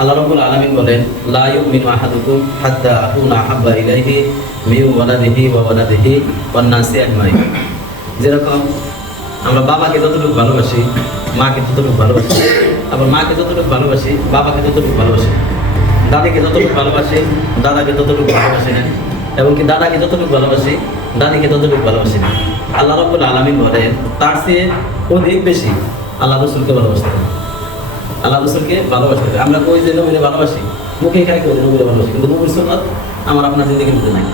আল্লাহ রাব্বুল আলামিন বলেন লা ইউমিনু আহাদুকুম হাত্তা আকুনা আহাব্বা ইলাইহি মিন ওয়ালাদিহি ওয়া ওয়ালাদিহি ওয়ান নাসি আজমাইন। যেরকম আমরা বাবাকে যতটুকু ভালোবাসি, মাকে ততটুকু ভালোবাসি, আবার মাকে যতটুকু ভালোবাসি, বাবাকে ততটুকু ভালোবাসি, দাদিকে যতটুকু ভালোবাসি, দাদাকে ততটুকু ভালোবাসি না, এবং কি দাদাকে যতটুকু ভালোবাসি, দাদিকে ততটুকু ভালোবাসি না। আল্লাহ রাব্বুল আলামিন বলেন তার চেয়ে অধিক বেশি আল্লাহ রাসূলকে ভালোবাসতে হবে। আল্লাহ রাসূলকে ভালোবাসতে হবে। আমরা কই যে নবীকে ভালোবাসি, মুখে এখানে কই নবীকে ভালোবাসি, কিন্তু নবীর সুন্নাত আমার আপনার জিন্দেগির মধ্যে নাই।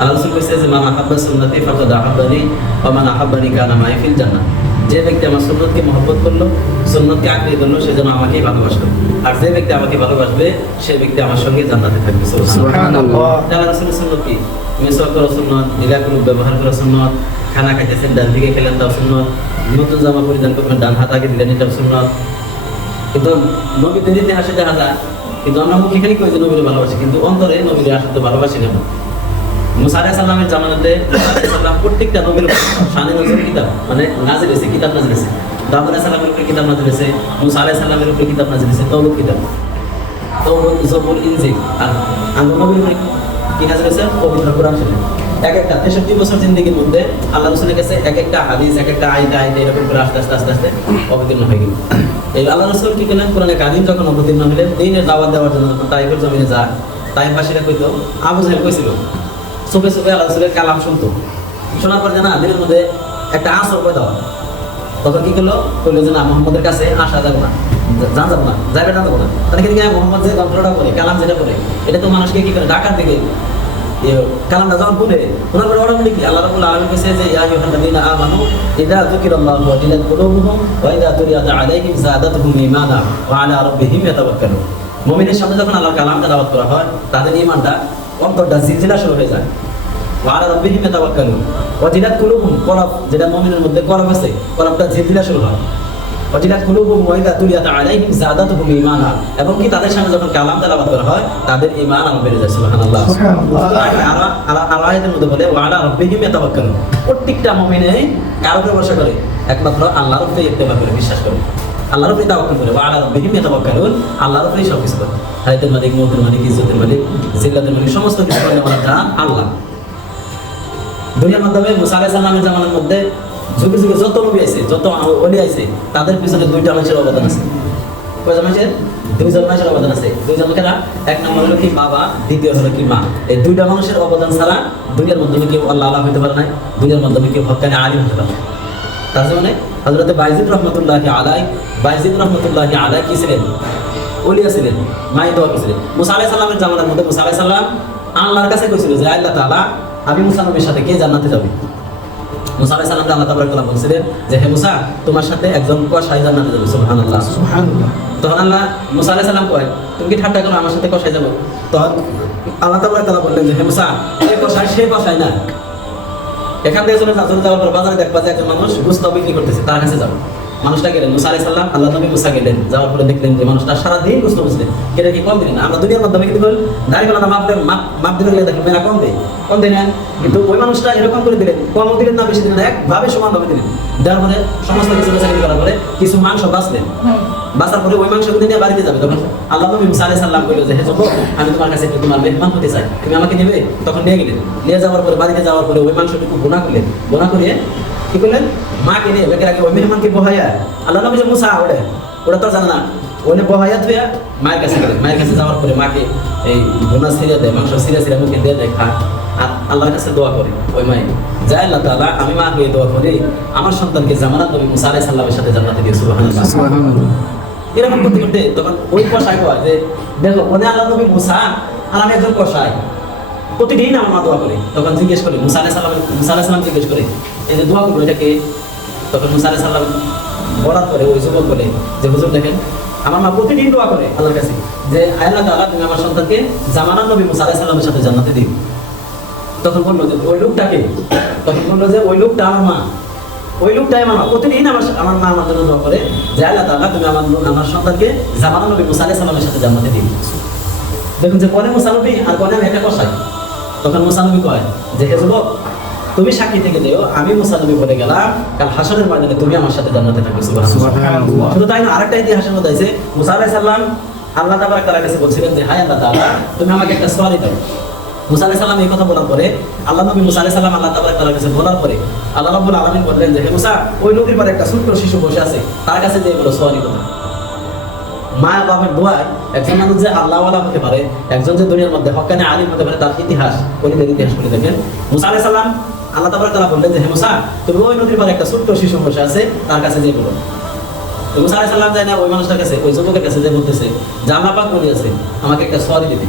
আল্লাহ রাসূল কইছে যে মান আহাব্বা সুন্নতি ফাকাদ আহাব্বানি ওয়া মান আহাব্বানি কানা মাই ফিল জান্নাহ। যে ব্যক্তি আমার সুন্নতকে মহব্বত করলো, সুন্নতকে আঁকড়ে ধরলো, সে যেন আমাকেই ভালোবাসলো, আর যে ব্যক্তি আমাকে ভালোবাসবে সে ব্যক্তি আমার সঙ্গে জান্নাতে থাকবে। সুবহানাল্লাহ। আল্লাহ রাসূলের সুন্নত কি? মিসওয়াক করা সুন্নত, নিরাকুল ব্যবহার করা সুন্নত, খানা খাইতেছেন ডান দিকে খেলেন তাও সুন্নত, নতুন জামা পরিধান করবেন ডান হাত আগে দিলেন এটাও সুন্নত। কিন্তু নবীদের ইতিহাসে দেখা যায়, কিন্তু আমরা মুখে খালি কই যে নবীর ভালোবাসি, কিন্তু অন্তরে নবীর আসলে ভালোবাসি না। মুসা আলাইহিস সালামের জামানাতে মুসা আলাইহিস সালাম প্রত্যেকটা নবীর শানে নজর কিতাব মানে নাজিল হয়েছে, কিতাব নাজিল হয়েছে। দাউদ আলাইহিস সালামের উপরে কিতাব নাজিল হয়েছে, মুসা আলাইহিস সালামের উপরে কিতাব নাজিল হয়েছে, তাওরাত কিতাব, তাওরাত, জবুর, ইনজিল। আর আল্লাহ নবীর উপরে কি নাজিল হয়েছে? পবিত্র কোরআন শরীফ। এক একটা 63 বছর জিন্দেগির মধ্যে আল্লাহ রাসূলের কাছে এক একটা হাদিস, এক একটা আয়াত এরকম করে আস্তে আস্তে আস্তে আস্তে অবতীর্ণ হয়ে গেল। এই আল্লাহ রাসূল কি করলেন? কোরআনে কারীম যখন অবতীর্ণ হলেন, দ্বীনের দাওয়াত দেওয়ার জন্য যখন তাইফের জমিনে যায়, তাইফবাসীরা কইতো, আবু জাহেল কইছিল, চোখে চোখে আল্লাহ রাসূলের কালাম শুনতো। শোনার পর জানা দিনের মধ্যে একটা আসর পয়দা হয়। তখন কি করলো? কইলো যে না, মুহাম্মদের কাছে আসা যাবে না, যাবো না, যাবে না, যাবো না। তাহলে কিন্তু মুহাম্মদ যে যন্ত্রটা করে, কালাম যেটা করে, এটা তো মানুষকে কি করে ডাকার দিকে কালামটা যখন বলে ওনার পরে ওরা বলে কি আল্লাহ রাব্বুল আলামিন কইছে যে ইয়া আইয়ুহাল্লাযীনা আমানু ইযা যুকিরাল্লাহু ওয়াজিলাত কুলুবুহুম ওয়া ইযা তুলিয়াত আলাইহিম যাদাতুহুম ঈমানা ওয়া আলা রাব্বিহিম ইয়াতাওয়াক্কালুন। মুমিনের সামনে যখন আল্লাহর কালামটা দাওয়াত করা হয়, তাদের ঈমানটা, অন্তরটা জিলজিলা শুরু হয়ে যায়। ওয়া আলা রাব্বিহিম ইয়াতাওয়াক্কালুন। ওয়াজিলাত কুলুবুহুম, কলব যেটা মুমিনের মধ্যে কলব আছে, কলবটা জিলজিলা শুরু হয়। ওয়াজিলাত কুলুবুহুম ওয়া ইযা তুলিয়াত আলাইহিম যাদাতুহুম ঈমানা, এবং কি তাদের সামনে যখন কালাম তেলাওয়াত করা হয়, তাদের ঈমান আরো বেড়ে যায়। সুবহানাল্লাহ। আর আয়াতের মধ্যে বলে ওয়া আলা রাব্বিহিম ইয়াতাওয়াক্কালুন। প্রত্যেকটা মুমিনে কার উপরে ভরসা করে? একমাত্র আল্লাহর উপরে ইত্তেবা করে, বিশ্বাস করে, আল্লাহর উপরে তাওয়াক্কুল করে। ওয়া আলা রাব্বিহিম ইয়াতাওয়াক্কালুন, আল্লাহর উপরেই সব কিছু করে। হায়াতের মালিক, মউতের মালিক, ইজ্জতের মালিক, জিল্লাতের মালিক, সমস্ত কিছু করে নেওয়াটা আল্লাহ। দুনিয়ার মাধ্যমে মুসা আলাইহিস সালামের জামানার মধ্যে যুগে যুগে যত নবী আছে, যত ওলি আছে, তাদের পিছনে দুইটা মানুষের অবদান আছে। কয়জন মানুষের? দুইজন মানুষের অবদান আছে। দুইজন লোকেরা, এক নম্বর হলো কি বাবা, দ্বিতীয় হলো কি মা। এই দুইটা মানুষের অবদান ছাড়া দুনিয়ার মাধ্যমে কেউ আল্লাহ আল্লাহ হইতে পারে না, দুনিয়ার মাধ্যমে কেউ হক্কানি আলিম হতে পারে না। তার জন্য হযরত বাইজিদ রাহমাতুল্লাহি আলাইহি কি ছিলেন? ওলিয়া ছিলেন, মাই দোয়া করেছিলেন। মুসা আলাইহিস সালামের জামানার মধ্যে মুসা আলাইহিস সালাম আল্লাহর কাছে কইছিল যে আল্লাহ তাআলা, আমি মুসা নবীর সাথে কে জান্নাতে যাবে? মুসা আলাইহিস সালামকে আল্লাহ তাবারক ওয়া তাআলা বলেছিলেন যে হে মুসা, তোমার সাথে একজন কসাই জান্নাতে যাবে। সুবহানাল্লাহ, সুবহানাল্লাহ। তখন আল্লাহ মুসা আলাইহিস সালাম কয়, তুমি কি ঠাট্টা করো, আমার সাথে কসাই যাবে? তখন আল্লাহ তাবারক ওয়া তাআলা বললেন যে হে মুসা, এই কসাই সে কসাই না। এখান থেকে চলে যাওয়ার পর বাজারে দেখবা যে একজন মানুষ গোশত বিক্রি করতেছে, তার কাছে যাবে। মানুষটা গেলেন, মুসা আলাইহিস সালাম, আল্লাহ নবী মুসা গেলেন, যাওয়ার পরে দেখলেন যে মানুষটা সারাদিন গোশত বেচলেন। এটা কি কম দিলেন? আমরা দুনিয়ার মাধ্যমে কিন্তু দাড়িপাল্লা মাপ দিলে দেখেন মেয়েরা কম দেয় না, কিন্তু ওই মানুষটা এরকম করে দিলেন, কম দিলেন না বেশি দিলেন, একভাবে সমানভাবে দিলেন। দেওয়ার পরে সমস্ত কিছু বেচাকেনি করার পরে কিছু মাংস বাঁচলেন। বাঁচার পরে ওই মাংস নিয়ে বাড়িতে যাবে। তখন আল্লাহ নবী মুসা আলাইহিস সালাম কইল যে হে যুবক, আমি তোমার কাছে একটু তোমার মেহমান হতে চাই, তুমি আমাকে নেবে? তখন নিয়ে গেলেন। নিয়ে যাওয়ার পরে বাড়িতে যাওয়ার পরে ওই মাংসটুকু বোনা করলেন। বোনা করিয়ে কি করলেন? মাকে নিয়ে বেকের আগে ওই মেহমানকে বহাইয়া, আল্লাহ নবী যে মুসা ওটা তো জানে না, ওনে বহাইয়া থুয়া মায়ের কাছে গেলেন। মায়ের কাছে যাওয়ার পরে মাকে এই বোনা ছিঁড়ে দেয়, মাংস ছিঁড়ে মুখে দিয়ে দেয়, খা। আর আল্লাহর কাছে দোয়া করে ওই মায়ে, যা আল্লাহ তাআলা, আমি মা হয়ে দোয়া করি আমার সন্তানকে জামানাত নবী মুসা আলাইহিস সালামের সাথে জান্নাতে দিয়ে। সুবহানাল্লাহ, সুবহানাল্লাহ। এরকম করতে করতে তখন ওই কসাই কয় যে দেখো, ওনে আল্লাহ নবী মুসা আর আমি একজন কসাই, প্রতিদিন আমার মা দোয়া করে। তখন জিজ্ঞেস করে মুসা আলাইহিস সালাম জিজ্ঞেস করে, এই যে দোয়া করবো এটা কে? তখন মুসা আলাইহিস সালাম বলার পরে ওই যুবক বলে যে হুজুর দেখেন, আমার মা প্রতিদিন দোয়া করে আল্লাহর কাছে যে আল্লাহ তাআলা, তুমি আমার সন্তানকে জামানাত নবী মুসা আলাইহিস সালামের সাথে জান্নাতে দিও। তখন বললো যে ওই লোকটাকে? তখন বললো যে ওই লোকটা আমার মা, ওই লোকটাই আমার মা, প্রতিদিন আমার মা আমার জন্য দোয়া করে যে আল্লাহ তাআলা, তুমি আমার সন্তানকে জামানাত নবী মুসা আলাইহিস সালামের সাথে জান্নাতে দিও। দেখুন যে কোনে মুসা নবী আর কোনে আমি একটা কসাই। তখন মুসা নবী কয় যে হে যুবক, তুমি সাক্ষী থেকে যেও, আমি মুসা নবী বলে গেলাম, কাল হাসরের ময়দানে তুমি আমার সাথে জান্নাতে থাকবে। সুবহানাল্লাহ। শুধু তাই না, আরেকটা ইতিহাসের মধ্যে আছে, মুসা আলাইহিস সালাম আল্লাহ তাবারক তাআলার কাছে বলছিলেন যে হায় আল্লাহ তাআলা তুমি আমাকে একটা সওয়াল দাও। মুসা আলাইহিস সালাম এই কথা বলার পরে আল্লাহ নবী মুসা আলাইহিস সালাম আল্লাহ তাবারক তাআলার কাছে বলার পরে আল্লাহ রাব্বুল আলামিন বললেন যে হে মুসা ওই নদীর পাড়ে একটা ছোট্ট শিশু বসে আছে, তার কাছে যে বলো সওয়াল কথা। মা বাবার দোয়ায় একজন মানুষ যে আল্লাহওয়ালা হতে পারে, একজন যে দুনিয়ার মধ্যে হক্কানি আলিম হতে পারে, তার ইতিহাস ওলিদের ইতিহাস করে দেখেন। মুসা আলাইহিস সালাম আল্লাহ তাবারক তাআলা বললেন যে হে মুসা তুমি ওই নদীর পাড়ে একটা ছোট্ট শিশু বসে আছে, তার কাছে যে বলো। মুসা আলাইহিস সালাম যায় না ওই মানুষটার কাছে, ওই যুবকের কাছে যে বলতেছে যে আল্লাহ পাক বলিয়াছে আমাকে একটা সওয়াল দিতে।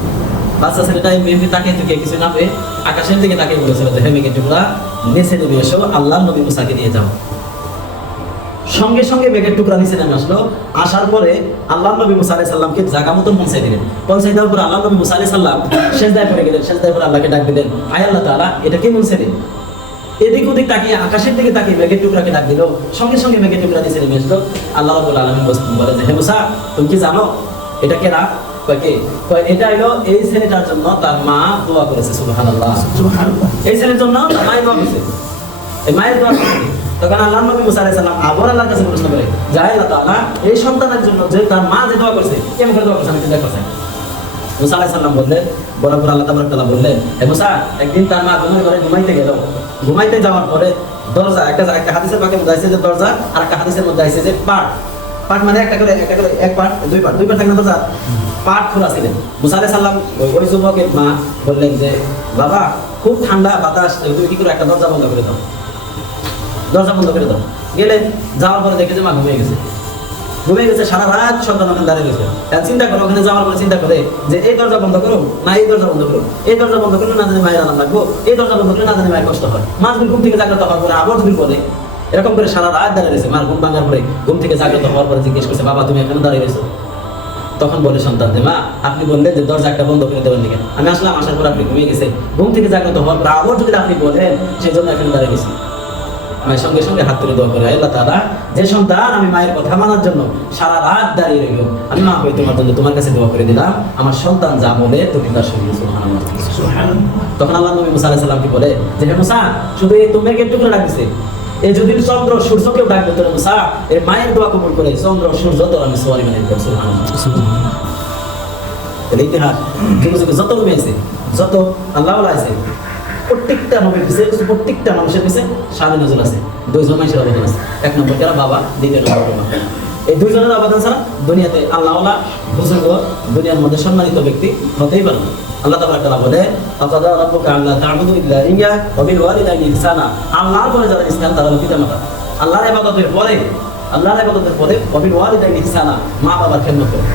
বাচ্চা ছেলেটা এমনি তাকিয়ে থেকে কিছু না পেয়ে আকাশের দিকে তাকিয়ে বলেছিল যে হে মেঘের টুকরা নিচে নেমে এসো, আল্লাহর নবী মুসাকে নিয়ে যাও। সঙ্গে সঙ্গে মেঘের টুকরা নিচে নেমে আসলো। আসার পরে আল্লাহ নবী মুসা আলাইহিস সালামকে জায়গা মতো পৌঁছাই দিলেন। পৌঁছাই দেওয়ার পর আল্লাহ নবী মুসা আলাইহিস সালাম সেজদায় পড়ে গেলেন। সেজদায় পরে আল্লাহকে ডাক দিলেন, আয় আল্লাহ তাআলা এটা কে বলছে রে? এদিক ওদিক তাকিয়ে আকাশের দিকে তাকিয়ে মেঘের টুকরাকে ডাক দিল। সঙ্গে সঙ্গে মেঘের টুকরা নিচে নেমে আসলো। আল্লাহ রাব্বুল আলামিন বলে যে হে মুসা তুমি কি জানো এটা কে? এটা হলো এই ছেলেটার জন্য তার মা দোয়া করেছে। সুবহানাল্লাহ, সুবহানাল্লাহ। এই ছেলের জন্য তার মায়ের দোয়া করেছে, এই মায়ের দোয়া করেছে। তখন আল্লাহ নবী মুসা আলাইহিস সালাম আবার আল্লাহর কাছে প্রশ্ন করে যে আল্লাহ তাআলা এই সন্তানের জন্য যে তার মা যে দোয়া করেছে কেমন করে দোয়া করেছে আমি চিন্তা করছি। মুসা আলাইহিস সালাম বললেন, বলার পর আল্লাহ তাবারক তাআলা বললেন হে মুসা একদিন তার মা ঘুমাইতে গেল। ঘুমাইতে যাওয়ার পরে দরজা একটা হাদিসের পাকে বলছে যে দরজা, আর একটা হাদিসের মধ্যে আছে যে পাট মানে একটা করে এক পাট দুই পাট থাকে না, দরজা পাট খোলা ছিলেন। মুসা আলাইহিস সালাম ওই যুবকের মা বললেন যে বাবা খুব ঠান্ডা বাতাস, তুমি কি করে একটা দরজা বন্ধ করে দাও, দরজা বন্ধ করে দাও। গেলেন, যাওয়ার পরে দেখে যে মা ঘুমিয়ে গেছে সারা রাত সন্তান ওখানে দাঁড়িয়ে গেছে। চিন্তা করো, ওখানে যাওয়ার পরে চিন্তা করে যে এই দরজা বন্ধ করো না এই দরজা বন্ধ করো, এই দরজা বন্ধ করলে না জানি মায়ের আরাম লাগবো, এই দরজা বন্ধ করলে না জানি মায়ের কষ্ট হয়। মা যদি ঘুম থেকে জাগ্রত হওয়ার পরে আবার যদি বলে এরকম করে সারা রাত দাঁড়িয়ে রয়েছে। মার ঘুম ভাঙার পরে ঘুম থেকে জাগ্রত হওয়ার পরে জিজ্ঞেস করছে বাবা তুমি এখানে দাঁড়িয়ে রয়েছো? তখন বলে সন্তান যে মা আপনি বললেন যে দরজা একটা বন্ধ করে দেবেন নাকি, আমি আসলাম, আসার পর আপনি ঘুমিয়ে গেছে, ঘুম থেকে জাগ্রত হওয়ার পর আবার যদি আপনি বলেন সেই জন্য এখানে দাঁড়িয়ে গেছি। মায়ের সঙ্গে সঙ্গে হাত তুলে দোয়া করে আল্লাহ তাআলা যে সন্তান আমি মায়ের কথা মানার জন্য সারা রাত দাঁড়িয়ে রইল, আমি মা হয়ে তোমার জন্য তোমার কাছে দোয়া করে দিলাম, আমার সন্তান যা বলে তুমি তার সঙ্গে সুবহানাল্লাহ। তখন আল্লাহ নবী মুসা আলাইহিস সালামকে বলে যে হে মুসা শুধু এই তুমি একটু করে ডাকছে, এই যদি চন্দ্র সূর্যকেও ডাকবে তোর মুসা এর মায়ের দোয়া কবুল করে চন্দ্র সূর্য তোর আমি সওয়ারি মানে দিলাম। সুবহানাল্লাহ। এই ইতিহাস যত নবী আছে, যত আল্লাহওয়ালা আছে, প্রত্যেকটা নবীর পিছনে প্রত্যেকটা মানুষের পিছনে শানে নজর আছে। দুইজন মানুষের অবদান আছে, এক নম্বর কারা বাবা, দ্বিতীয় নম্বর মা। এই দুইজনের অবদান ছাড়া দুনিয়াতে আল্লাহওয়ালা বুজুর্গ দুনিয়ার মধ্যে সম্মানিত ব্যক্তি হতেই পারে না। আল্লাহ তাবারক তাআলা বলে আকাদা রাব্বুকা আল্লা তা'বুদু ইল্লা ইয়্যা ওয়া বিল ওয়ালিদাইনি ইহসানা। আল্লাহর পরে যারা ইহসান তারা হলো পিতামাতা। আল্লাহর ইবাদতের পরে ওয়া বিল ওয়ালিদাইনি ইহসানা, মা বাবার খেদমত করো।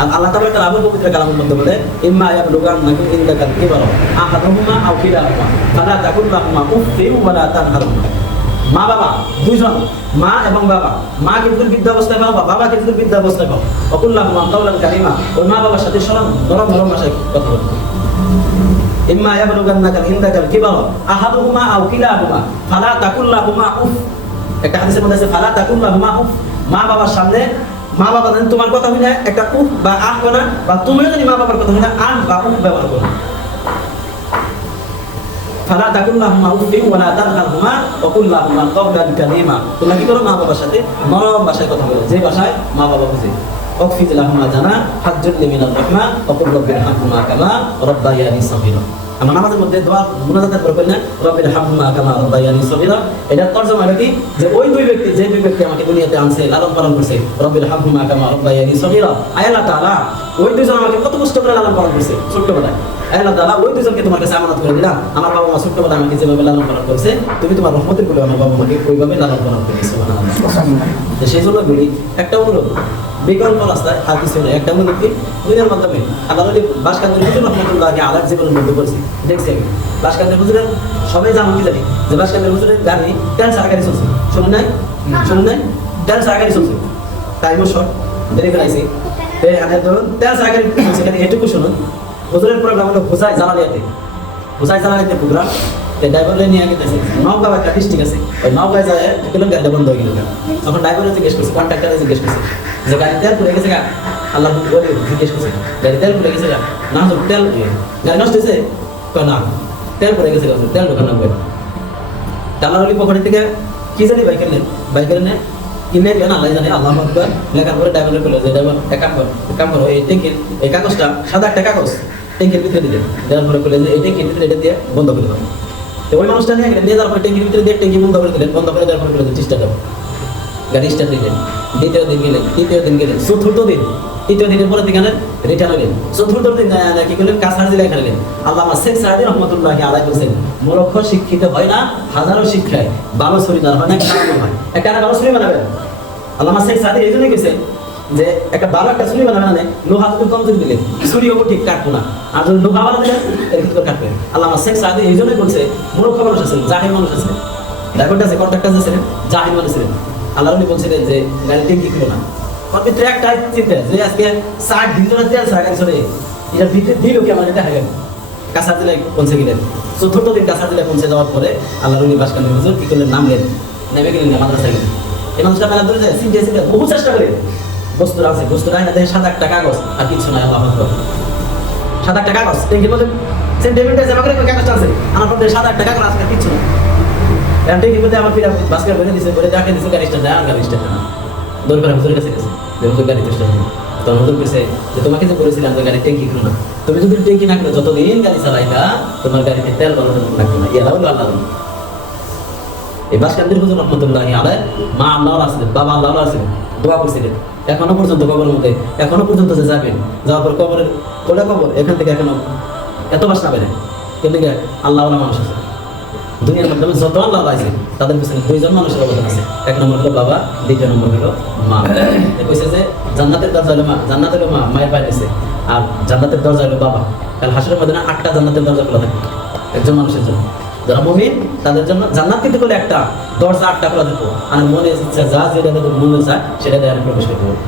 আর আল্লাহ তাবারক তাআলা আবার পবিত্র কালামের মধ্যে বলে ইম্মা ইয়াবলুগান্নাকা ইনদাকাল কিবারা আহাদুহুমা আও কিলাহুমা ফালা তাকুল লাহুমা উফফিন ওয়া লা তানহারহুমা। মা বাবা দুইজন, মা এবং বাবা, মা কিন্তু বৃদ্ধ অবস্থায় পাও, বাবা কিন্তু বৃদ্ধ অবস্থায় পাও, ওয়াকুল লাহুমা কাওলান কারীমা, ওই মা বাবার সাথে নরম ভাষায় কথা বলবে। ইম্মা ইয়াবলুগান্নাকা ইনদাকাল কিবারা আহাদুহুমা আও কিলাহুমা ফালা তাকুল লাহুমা উফ। একটা হাদিসের মধ্যে আছে ফালা তাকুল লাহুমা উফ। মা বাবার সামনে মা বাবা যদি তোমার কথা হই না একটা উফ বা আহ না, বা তুমিও যদি মা বাবার কথা হই না আহ বা উফ ব্যবহার করো। ফালা তাকুল লাহুমা উফিন ওয়া লা তানহারহুমা ওয়া কুল লাহুমা কাওলান কারীমা। তোমরা কি করো? মা বাবার সাথে নরম ভাষায় কথা বলো, যে ভাষায় মা বাবা বুঝে। ওয়াকফিদ লাহুমা জানা হাজ্জুল মিনার রাহমা ওয়া কুল রাব্বিরহামহুমা কামা রাব্বায়ানি সগীরা। আমরা নামাজের মধ্যে দোয়া মুনাজাতের পর করি না রাব্বিরহামহুমা কামা রাব্বায়ানি সগীরা। এটার তরজমা হলো কি যে ওই দুই ব্যক্তি আমাকে দুনিয়াতে আনছে, লালন পালন করছে, রাব্বিরহামহুমা কামা রাব্বায়ানি সগীরা। আল্লাহ তাআলা ওই দুইজন আমাকে কত কষ্ট করে লালন পালন করছে ছোটবেলায়। আল্লাহ তাআলা ওই দুইজনকে তোমার কাছে আমানত করে দিলাম। আমার বাবা মা ছোটবেলায় আমাকে যেভাবে লালন পালন করছে, তুমি তোমার রহমতের বলে আমার বাবা মাকে ওইভাবে লালন পালন করে। সুবহানাল্লাহ। সেই জন্য বলি একটা অনুরোধ, বিকল্প রাস্তায় আর কিছু নেই, একটা অনুরোধ কি দুনিয়ার মাধ্যমে আল্লাহ বাসকান্দের হুজুর রহমতুল্লাহকে আলার জীবনের মধ্যে করেছি। দেখছি আমি বাসকান্দের হুজুরের সবাই জানো কি জানি যে বাসকান্দের হুজুরের গাড়ি তেল ছাড়া গাড়ি চলছে। শুনুন নাই তেল ছাড়া গাড়ি চলছে, টাইমও শর্ট, দেরি করে আইছি। ধরুন তেল ছাড়া গাড়ি চলছে, এটুকু শুনুন। হুজুরের প্রোগ্রাম হলো হোসাই জালালিয়াতে প্রোগ্রাম। ড্রাইভার নিয়ে গেছে নওগাঁ একটা ডিস্ট্রিক্ট আছে, ওই নওগাঁয় যায় গেলাম, গাড়িটা বন্ধ হয়ে গেল। তখন ড্রাইভারে জিজ্ঞেস করছে, কন্ট্রাক্টারে জিজ্ঞেস করছে যে গাড়ি তেল পড়ে গেছে গা? আল্লাহ বলে জিজ্ঞেস করছে গাড়ি তেল পড়ে গেছে গা? না তো তেল গাড়ি নষ্ট হয়েছে না, তেল পড়ে গেছে, তেল ঢোকানো হবে। টালার পকেট থেকে কি জানি বাইকের নেন কি লিখলেন আল্লাহ জানে, আল্লাহু আকবার লেখার পরে ড্রাইভারে বলল যে ড্রাইভার এক কাম করো, এই ট্যাঙ্কির এই কাগজটা, সাদা একটা কাগজ ট্যাঙ্কির ভিতরে দিলেন, দেওয়ার পরে বললেন যে এই ট্যাঙ্কির ভিতরে এটা দিয়ে বন্ধ করে দাও। তো ওই মানুষটা নিয়ে গেলেন, নিয়ে যাওয়ার পরে ট্যাঙ্কির ভিতরে দিয়ে ট্যাঙ্কি বন্ধ করে দিলেন, বন্ধ করে দেওয়ার পরে বললেন চেষ্টা দাও, গাড়ি স্টার্ট দিলেন। দ্বিতীয় দিন গেলেন, তৃতীয় দিন গেলেন, চতুর্থ দিন, তৃতীয় দিনের পরে দিকে রিটার্ন হলেন, চতুর্থ দিন কি করলেন, কাছাড় জেলায় খেলেন। আল্লামা শেখ সাদি রহমতুল্লাহি আলাইহি বলেছেন, মূর্খ শিক্ষিত হয় না হাজারো শিক্ষায়, ভালো শরীর হয় না খারাপ হয়, একটা ভালো শরীর বানাবেন। আল্লামা শেখ সাদি এই জন্যই গেছে যে একটা ভালো একটা ছুরি বানাবে না, লোহা যদি কমজোরি দিলেন ছুরি ওপর ঠিক কাটবো না, আর যদি লোহা বানা দিলেন এর ভিতরে কাটবেন। আল্লামা শেখ সাদি এই জন্যই বলছে, মূর্খ মানুষ আছেন, জাহিল মানুষ আছেন, ড্রাইভারটা আছে, কন্ট্রাক্টর ছিলেন, জাহিল মানুষ ছিলেন। আল্লাহ উনি বলছিলেন যে গাড়ি ট্যাঙ্কি খুলো না, কর্তৃত্ব একটা চিন্তা যে আজকে 60 দিন ধরে তেল ছাড়া গাড়ি চলে, এটার ভিতরে দিল কি আমার দেখা গেল। কাছাড় জেলায় পৌঁছে গেলেন, চতুর্থ দিন কাছাড় জেলায় পৌঁছে যাওয়ার পরে আল্লাহ উনি বাসকান্দি হুজুর কি করলেন, নামলেন, নেমে গেলেন মাদ্রাসায় গেলেন। এই মানুষটা মেলা ধরে যায়, চিন্তা চিন্তা বহু চেষ্টা করে বস্তু আছে, বস্তু রায় না দেখে সাদা একটা কাগজ আর কিছু নাই, আল্লাহ আকবার, সাদা একটা কাগজ ট্যাঙ্কির মধ্যে সেন্টিমেন্টে জমা করে কাগজটা আছে, আমার পরে সাদা একটা কাগজ আছে, কিছু না। ট্যাঙ্কির মধ্যে আমার ফিরে বাসকে বেঁধে দিয়েছে, বলে দেখে দিয়েছে গাড়ি স্টার্ট দেয়, আর গাড়ি স্টার্ট না, দৌড় করে হুজুরের কাছে গেছে যে হুজুর গাড়ি স্টার্ট না। তখন হুজুর কইছে যে তোমাকে যে বলেছিলাম যে গাড়ি ট্যাঙ্কি খুলো না, তুমি যদি ট্যাঙ্কি না খুলো যতদিন গাড়ি চালাইবা তোমার গাড়িতে তেল বানানো লাগবে না, ইয়ালা হলো আল্লাহ। এই বাসকান্দির হুজুর রহমতুল্লাহি আলাইহি মা আল্লাহর আছিলেন, বাবা আল্লাহর আছিলেন, দোয়া করছিলেন। এখনো পর্যন্ত কবরের মধ্যে, এখনো পর্যন্ত যে যাবেন, যাওয়ার পর কবরের কোটা কবর এখান থেকে এখনো এত বাসনা বেড়ে, কিন্তু আল্লাহ মানুষ আছে দুনিয়ার মাধ্যমে যত আল্লাহ আছে তাদের পিছনে দুইজন মানুষের অবদান আছে। এক নম্বর হলো বাবা, দ্বিতীয় নম্বর হলো মা। কইছে যে জান্নাতের দরজা হলো মা, জান্নাতের মা মায়ের পায়ে আছে, আর জান্নাতের দরজা হলো বাবা। কাল হাসরের মধ্যে 8টা জান্নাতের দরজা খোলা থাকে একজন মানুষের জন্য। যারা মুমিন তাদের জন্য জান্নাত কিন্তু বলে একটা দরজা 8টা খোলা থাকবো, আর মনে যা যেটা মনে চায় সেটা দিয়ে প্রবেশ করতে হবে।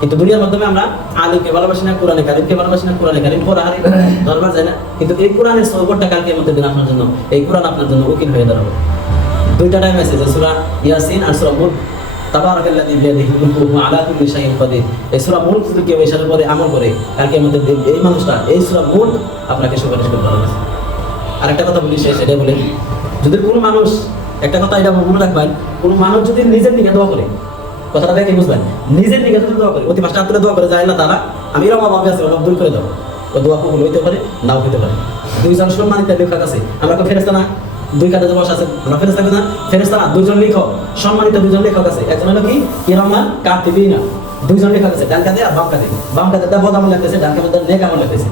কিন্তু দুনিয়ার মাধ্যমে আমরা আলিমকে ভালোবাসি না, কোরআনে কারিমকে ভালোবাসি না, কোরআনে কারিম পড়া হারি দরবার যায় না, কিন্তু এই কোরআনের সৌগরটা কালকে মধ্যে দিন আপনার জন্য, এই কোরআন আপনার জন্য উকিল হয়ে দাঁড়াবে। দুইটা টাইম আছে, যে সূরা ইয়াসিন আর সূরা মুলক, তাবারাকাল্লাযী বিয়াদিহি মুলকু ওয়া আলা কুল্লি শাইইন কাদির। এই সূরা মুলক যদি কেউ এই সালের পরে আমল করে কালকে মধ্যে দিন এই মানুষটা এই সূরা মুলক আপনাকে সুপারিশ করতে পারবে। আর একটা কথা বলি, সেটা বলে, যদি কোনো মানুষ, একটা কথা এটা মনে রাখবেন, কোনো মানুষ যদি নিজের দিকে দোয়া করে, কথাটা দেখে বুঝবেন, নিজের দিকে যদি দোয়া করে, অতি পাঁচটা হাত তুলে দোয়া করে, যায় আল্লাহ তাআলা আমি এরকম অভাবে আছি, অভাব দূর করে দাও, ও দোয়া কবুল হইতে পারে, নাও হইতে পারে। দুইজন সম্মানিত লেখক আছে, আমরা তো ফেরেশতা না, দুই কাঁধে বসা আছে, আমরা ফেরেশতা না, ফেরেশতা না, দুইজন লেখক, সম্মানিত দুইজন লেখক আছে, একজন হলো কি কিরামান কাতিবিনা, দুইজন লেখক আছে, ডান কাঁধে আর বাম কাঁধে। বাম কাঁধে বদ আমল লিখতেছে, ডান কাঁধে নেক আমল লিখতেছে।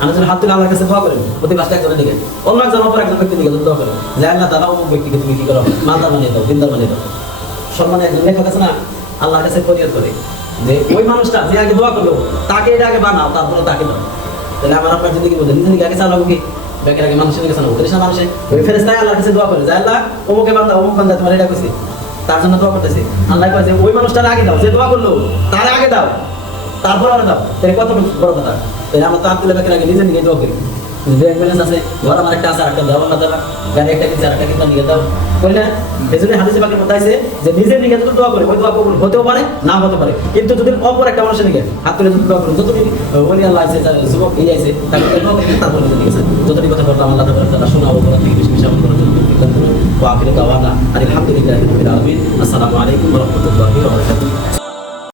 আমরা যদি হাত তুলে আল্লাহর কাছে দোয়া করেন, প্রতি পাঁচটা একজনের দিকে, অন্য একজন অপর একজন ব্যক্তির দিকে দোয়া করেন যে আল্লাহ তাআলা অমুক ব্যক্তিকে তুমি কি করো, মালদার বানিয়ে দাও, দিনদার বানিয়ে দাও। সম্মানে একজন লেখক আছে না, আল্লাহর কাছে ফরিয়াদ করে যে ওই মানুষটা যে আগে দোয়া করলো তাকে এটা আগে বানাও, তারপরে তাকে দাও। তাহলে আমার আপনার জিন্দগি বলতে নিজের দিকে আগে চালাবো কি, ব্যাকের আগে মানুষের দিকে চালাবো? ওদের মানুষে ওই ফেরেশতায় আল্লাহর কাছে দোয়া করে যে আল্লাহ অমুকে বান্দা, অমুক বান্দা তোমার এটা কইছে, তার জন্য দোয়া করতেছে। আল্লাহ কয় যে ওই মানুষটার আগে দাও, যে দোয়া করলো তার আগে দাও, তারপর আরে দাও। তাহলে কত বড় কথা। তাহলে আমরা তার তুলে ব্যাকের আগে নিজের দিকে দোয়া করি, ব্যাংক ব্যালেন্স আছে, ঘর আমার একটা আছে, আরেকটা দাও, আল্লাহ তাআলা গাড়ি একটা কিনছে, আরেকটা কিনতে নিয়ে দাও, কই না? এজন্য হাদিসে পাকের মধ্যে আছে যে নিজের দিকে যদি দোয়া করে ওই দোয়া কবুল হতেও পারে, না হতে পারে। কিন্তু যদি অপর একটা মানুষের দিকে হাত তুলে যদি দোয়া করে, যতদিন ওলি আল্লাহ আছে, যুবক এই আছে, তাকে দোয়া করে তারপর নিজের দিকে আছে। যতদিন কথা বললাম আল্লাহ তাআলা শোনা ও বলা থেকে বেশি বেশি আমল করার জন্য তৌফিক দান করুন। ওয়া আখিরু দাওয়ানা আলহামদুলিল্লাহি রাব্বিল আলামিন। আসসালামু আলাইকুম ওয়া রাহমাতুল্লাহি ওয়া বারাকাতুহু।